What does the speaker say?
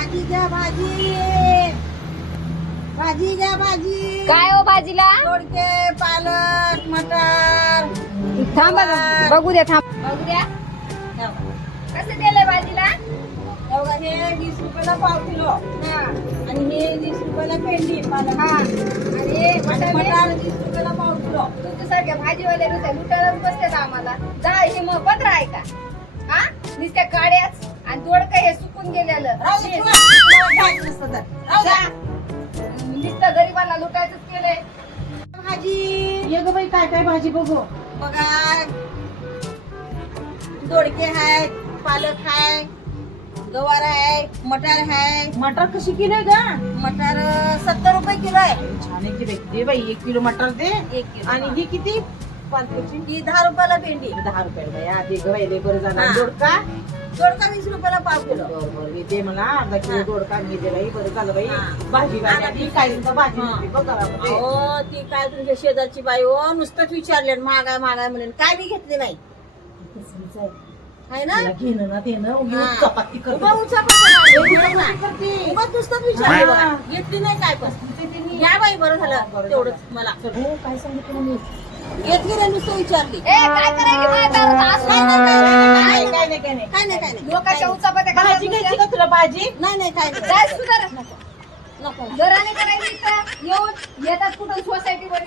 भाजी घ्या भाजी, भाजी घ्या भाजी. काय हो भाजीला? दोडके, पालक, मटार. थांब बघू द्या, थांब बघू द्या. कसं दिलंय भाजीला? एवढा हे 20 रुपयाला पाव किलो हा. आणि हे 20 रुपयाला पेंडी पालक. हा. आणि मटार 20 रुपयाला पाव किलो. तुमच्यासारख्या भाजीवाले नुसत्या लुटायलाच बसतात आम्हाला. जा हे मग 15 आहे का? हा नुसत्या काड्याच आणि दोडकं हे सुकून गेलेलं. राहू दे, तुम्हाला खायचं नसतं तर. राहू जा. दे. नुसतं गरिबांना लुटायचंच केलंय. भाजी ये ग बाई काय काय भाजी बघू. बघा, दोडके हाय, पालक हाय, गवार आहे, मटार आहे. मटर कशी किलो आहे का? मटार 70 रुपये किलो आहे. छान आहे की बाई. दे बाई 1 किलो मटर दे. 1 किलो. आणि ही किती पालकाची? ही 10 रुपयाला भेंडी. 10 रुपयाला बाई. हा, दे ग बाई, लय बरं झालं. हा. दोडका दोडका 20 रुपयाला पाव किलो. बरोबर मी दे मला अर्धा किलो हा. दोडका मी दे बाई. बरं झालं बाई. हा. भाजी आता भाजी ती काय सुद्धा भाजी हा. नव्हती बघ घरामध्ये. अहो, ती काय तुमच्या शेजारची बाई हो नुसतंच विचारले मागाय मागाय म्हणून काय बी घेतले नाही. तसंच आहे. आहे ना? तिला घेणं ना देणं उगी हा. चपाती करते. उभा उचा करते. उगाच नुसतंच विचारले बघा. हा. घेतली नाही काय पण. या बाई बरं झालं तेवढंच मला. हो काय सांगितलं मी. घेतली नाही नुसतं विचारली. ए, काय करायची माझ्या दारात असं? काय नाही, काय नाही, काय काय काय नाही, नाही काय नाही. काय नाही, काय नाही. लोकांच्या उचापत्या भाजी घ्यायची का तुला भाजी? नाही नाही काय नाही. जाय सुधार. नको. घराने करायची इथं येऊन येतात कुठं सोसायटी मध्ये.